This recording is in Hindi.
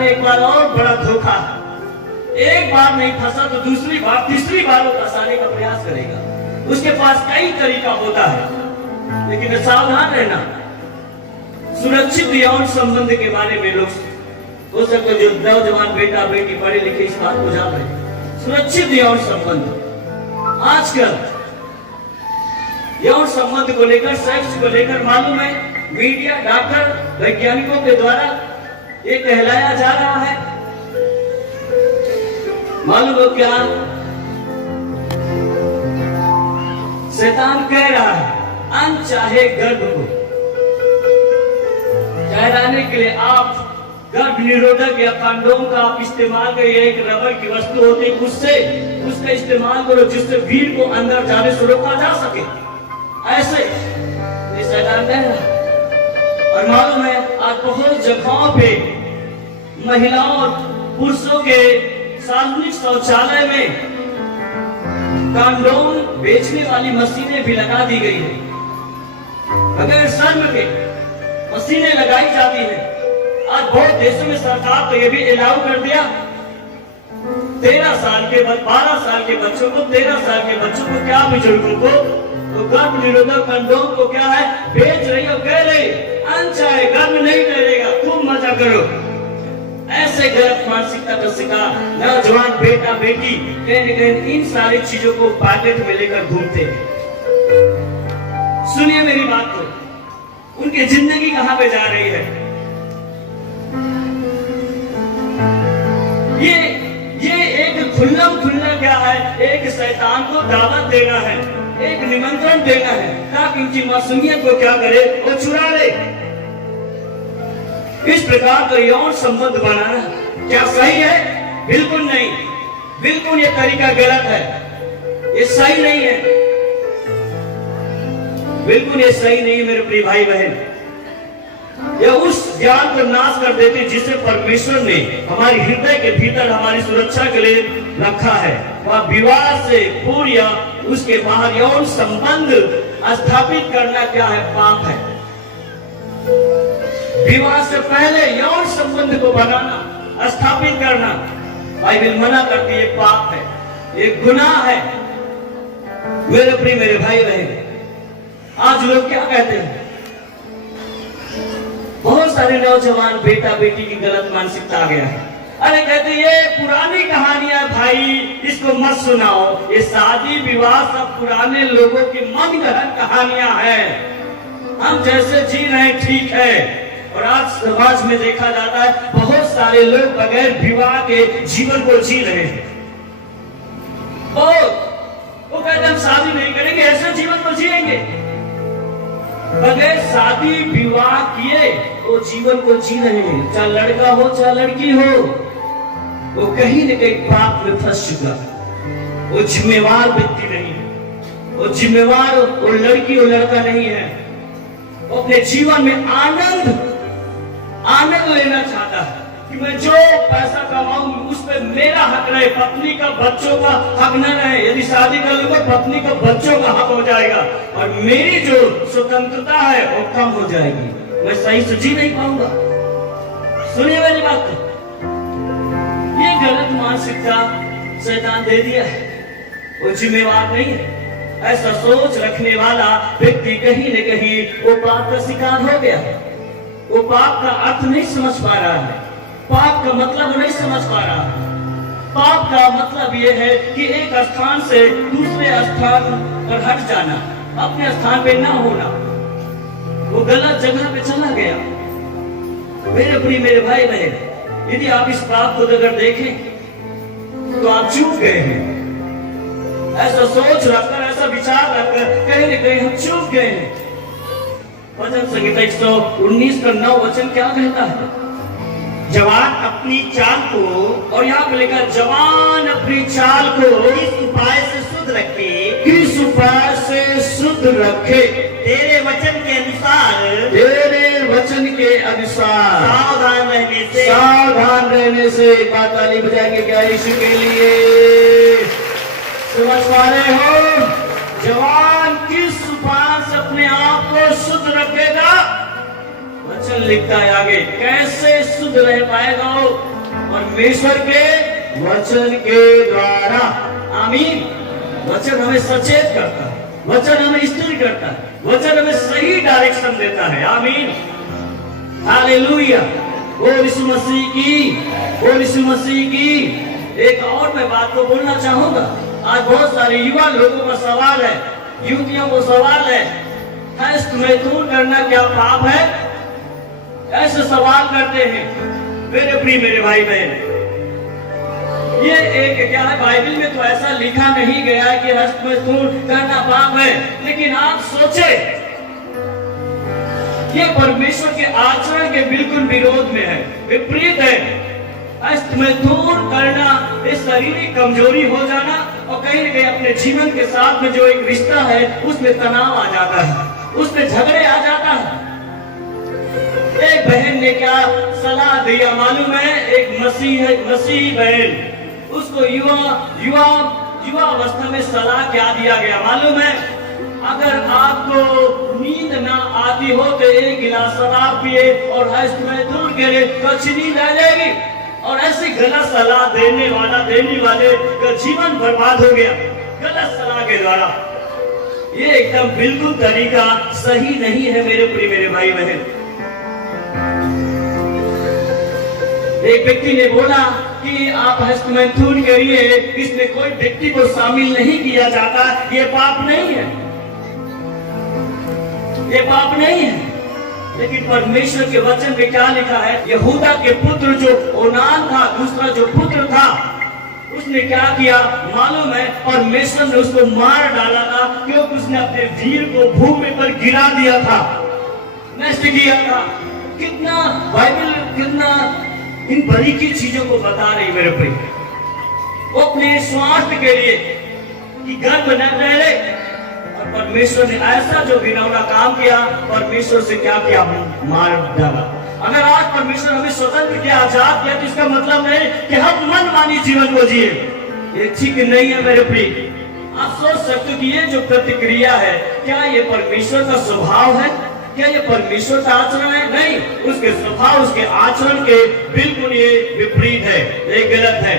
शैतान एक बार और बड़ा धोखा है। एक बार नहीं फंसा तो दूसरी बार तीसरी बार वो फंसाने का प्रयास करेगा। उसके पास कई तरीका होता है, लेकिन सावधान रहना। सुरक्षित यौन संबंध के बारे में लोग हो सकते जो नौजवान बेटा बेटी पढ़े लिखे इस बात को जान रहे। सुरक्षित यौन संबंध, आजकल यौन संबंध को लेकर, सेक्स को लेकर मालूम है मीडिया, डॉक्टर, वैज्ञानिकों के द्वारा ये कहलाया जा रहा है, मालूम हो क्या? शैतान कह रहा है अनचाहे गर्भ को ठहराने के लिए आप गर्भ निरोधक या कंडोम का आप इस्तेमाल करिए। एक रबर की वस्तु होती है, उसका इस्तेमाल करो जिससे वीर को अंदर जाने से रोका जा सके। ऐसे ये शैतान कह रहा है। और मालूम है आज बहुत जगहों पे महिलाओं और पुरुषों के सार्वजनिक शौचालय में कंडोम बेचने वाली मशीनें भी लगा दी गई है। बगैर शर्म के मशीनें लगाई जाती है। आज बहुत देशों में सरकार तो ये भी अलाउ कर दिया 13 साल के 12 साल के बच्चों को, 13 साल के बच्चों को, क्या बुजुर्गों को तो गर्भ निरोधक कंडोम को क्या है बेच रही हो, कह रही अनचाहे गर्भ नहीं करेगा, खूब मजा करो। ऐसे गलत मानसिकता का शिकार नौजवान बेटा बेटी कहीं न कहीं इन सारी चीजों को पैकेट में लेकर घूमते हैं। सुनिए मेरी बात को, उनकी जिंदगी कहां पे जा रही है? ये एक खुल्ला क्या है, एक शैतान को दावत देना है, एक निमंत्रण देना है ताकि उनकी मासूमियत को क्या करे, वो चुरा ले। इस प्रकार का यौन संबंध बनाना क्या सही है? बिल्कुल नहीं, बिल्कुल ये तरीका गलत है, ये सही नहीं है, बिल्कुल ये सही नहीं है मेरे प्रिय भाई बहन। यह उस ज्ञान को नाश कर देती जिसे परमेश्वर ने हमारी हृदय के भीतर हमारी सुरक्षा के लिए रखा है। वह विवाह से पूर्व या उसके बाहर यौन संबंध स्थापित करना क्या है? पाप है। विवाह से पहले यौन संबंध को बनाना, स्थापित करना बाइबल मना करती है, पाप है, एक गुनाह है। मेरे प्रिय मेरे भाई बहन, आज लोग क्या कहते हैं? बहुत सारे नौजवान बेटा बेटी की गलत मानसिकता आ गया है। अरे कहते ये पुरानी कहानियां भाई, इसको मत सुनाओ, ये शादी विवाह सब पुराने लोगों की मनगढ़ंत कहानियां हैं, हम जैसे जी रहे ठीक है। और आज समाज में देखा जाता है बहुत सारे लोग बगैर विवाह के जीवन को जी रहे हैं। बहुत, वो कहते हम शादी नहीं करेंगे, ऐसे जीवन को जिएंगे। बगैर शादी विवाह किए वो जीवन को जी रहे हैं, चाहे लड़का हो चाहे लड़की हो, वो कहीं न कहीं पाप में फंस चुका। वो जिम्मेवार व्यक्ति नहीं है, वो जिम्मेवार वो लड़की और लड़का नहीं है। वो अपने जीवन में आनंद लेना चाहता है कि मैं जो पैसा कमाऊं उस पर मेरा हक रहे, पत्नी का बच्चों का हक न रहे। यदि शादी कर लूंगा पत्नी का बच्चों का हक हो जाएगा और मेरी जो स्वतंत्रता है वो कम हो जाएगी, मैं सही से जी नहीं पाऊंगा। सुनिए मेरी बात, ये गलत मानसिकता शैतान दे दिया है, वो जिम्मेवार नहीं है। ऐसा सोच रखने वाला व्यक्ति कहीं न कहीं वो पाप का शिकार हो गया है। वो पाप का अर्थ नहीं समझ पा रहा है, पाप का मतलब नहीं समझ पा रहा है। पाप का मतलब यह है कि एक स्थान से दूसरे स्थान पर हट जाना, अपने स्थान पे ना होना, वो गलत जगह पे चला गया। मेरे प्रिय मेरे भाई बहन, यदि आप इस बात को अगर देखें तो आप चूक गए हैं। ऐसा सोच रखकर, ऐसा विचार रखकर कहीं न कहीं हम चूक गए हैं। वचन संहिता 119 का 9 वचन क्या कहता है? जवान अपनी चाल को, और यहाँ पे लिखा जवान अपनी चाल को इस उपाय से शुद्ध रखे, किस उपाय से शुद्ध रखे, तेरे वचन के अनुसार, तेरे वचन के अनुसार सावधान रहने से। एक बात ताली बजाएंगे क्या यीशु के लिए? समझ पा रहे हो? जवान किस उपाय से अपने आप को शुद्ध रखेगा? वचन वचन लिखता है आगे, कैसे शुद्ध रह पाएगा वो? परमेश्वर के वचन के द्वारा। आमीन। वचन हमें सचेत करता है, वचन हमें स्थिर करता है, वचन हमें सही डायरेक्शन देता है। आमीन, हालेलुया। ओ यीशु मसीह की, ओ यीशु मसीह की। एक और मैं बात को बोलना चाहूंगा। आज बहुत सारे युवा लोगों का सवाल है, युवतियों को सवाल है, हस्त मैथुन करना क्या पाप है? ऐसे सवाल करते हैं। मेरे प्रिय मेरे भाई बहन, ये एक क्या है, बाइबल में तो ऐसा लिखा नहीं गया है कि हस्त मैथुन करना पाप है, लेकिन आप सोचे, ये परमेश्वर के आचरण के बिल्कुल विरोध में है, विपरीत है। हस्त मैथुन करना ये शारीरिक कमजोरी हो जाना, और कहीं न कहीं अपने जीवन के साथ में जो एक रिश्ता है उसमें तनाव आ जाता है, उसमें झगड़े आ जाता है। एक बहन ने क्या सलाह दिया मालूम है? एक मसीह बहन, उसको युवा अवस्था में सलाह क्या दिया गया मालूम है? अगर आपको नींद ना आती हो तो एक गिलास शराब पिए और हस्त मैथुन करे तो अच्छी नींद आ जाएगी। और ऐसी गलत सलाह देने वाले का जीवन बर्बाद हो गया गलत सलाह के द्वारा। ये एकदम बिल्कुल तरीका सही नहीं है मेरे प्रिय मेरे भाई बहन। एक व्यक्ति ने बोला कि आप हस्त मैथुन करिए, इसमें कोई व्यक्ति को शामिल नहीं किया जाता, ये पाप नहीं है, ये पाप नहीं है। लेकिन परमेश्वर के वचन में क्या लिखा है? यहूदा के पुत्र जो ओनान था, दूसरा जो पुत्र था, उसने क्या किया मालूम है? परमेश्वर ने उसको मार डाला था, क्योंकि उसने अपने वीर को भूमि पर गिरा दिया था, नष्ट किया था। कितना बाइबल कितना इन बरीकी चीजों को बता रही मेरे प्रिय। वो अपने स्वार्थ के लिए कि गर्भ न रहे, और परमेश्वर ने ऐसा जो घिनौना काम किया, परमेश्वर से क्या किया? मार डाला। अगर आज परमेश्वर हमें स्वतंत्र किया, आजाद किया, तो इसका मतलब नहीं कि हम मनमानी जीवन को जिए। ये ठीक नहीं है मेरे प्रिय। आप सोच सकते हो कि ये जो प्रतिक्रिया है, क्या ये परमेश्वर का स्वभाव है? क्या ये परमेश्वर का आचरण है? नहीं, उसके स्वभाव उसके आचरण के बिल्कुल ये विपरीत है, ये गलत है।